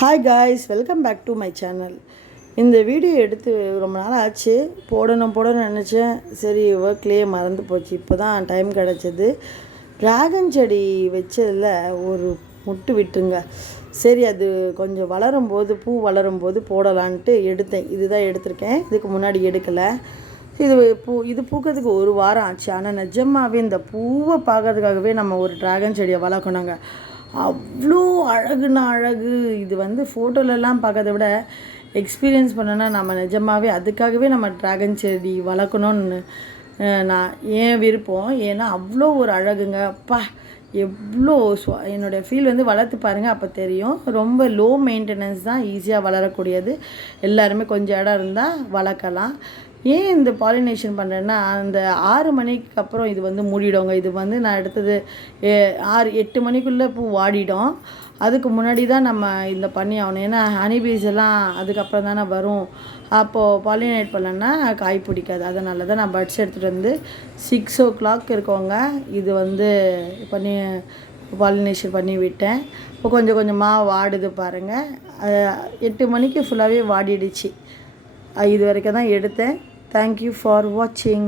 Hi guys, welcome back to my channel. இந்த video எடுத்து ரொம்ப நாள் ஆச்சு. போடணும்னு நினச்சேன். சரி, ஒர்க்லேயே மறந்து போச்சு. இப்போ தான் டைம் கிடச்சிது. ட்ராகன் செடி வச்சதில் ஒரு முட்டு விட்டுருங்க. சரி, அது கொஞ்சம் வளரும்போது, பூ வளரும்போது போடலான்ட்டு எடுத்தேன். இதுதான் எடுத்திருக்கேன். இதுக்கு முன்னாடி எடுக்கலை. இது பூக்கிறதுக்கு ஒரு வாரம் ஆச்சு. ஆனால் நிஜமாகவே இந்த பூவை பார்க்கறதுக்காகவே நம்ம ஒரு ட்ராகன் செடியை வளர்க்கணுங்க. அவ்வளோ அழகுன்னா அழகு. இது ஃபோட்டோலலாம் பார்க்கறத விட எக்ஸ்பீரியன்ஸ் பண்ணோன்னா நம்ம நிஜமாகவே அதுக்காகவே நம்ம ட்ராகன் செடி வளர்க்கணுன்னு நான் ஏன் விருப்பம். ஏன்னா அவ்வளோ ஒரு அழகுங்க. அப்பா, எவ்வளோ என்னுடைய ஃபீல் வளர்த்து பாருங்கள், அப்போ தெரியும். ரொம்ப லோ மெயின்டெனன்ஸ் தான், ஈஸியாக வளரக்கூடியது. எல்லாருமே கொஞ்சம் இடம் இருந்தால் வளர்க்கலாம். ஏன் இந்த பாலினேஷன் பண்ணுறேன்னா, அந்த 6 மணிக்கு அப்புறம் இது மூடிடுங்க. நான் எடுத்தது 8 மணிக்குள்ளே பூ வாடிடும். அதுக்கு முன்னாடி தான் நம்ம இந்த பண்ணி ஆகணும். ஏன்னா ஹனிபீஸ் எல்லாம் அதுக்கப்புறம் தானே வரும். அப்போது பாலினேட் பண்ணலன்னா காய் பிடிக்காது. அதனால தான் நான் பட்ஸ் எடுத்துகிட்டு வந்து 6 o'clock இருக்கவங்க இது பண்ணி பாலினேஷன் பண்ணி விட்டேன். இப்போ கொஞ்சம் கொஞ்சமாக வாடுது பாருங்கள். 8 மணிக்கு ஃபுல்லாகவே வாடிடுச்சு. இது வரைக்கும் தான் எடுத்தேன். Thank you for watching.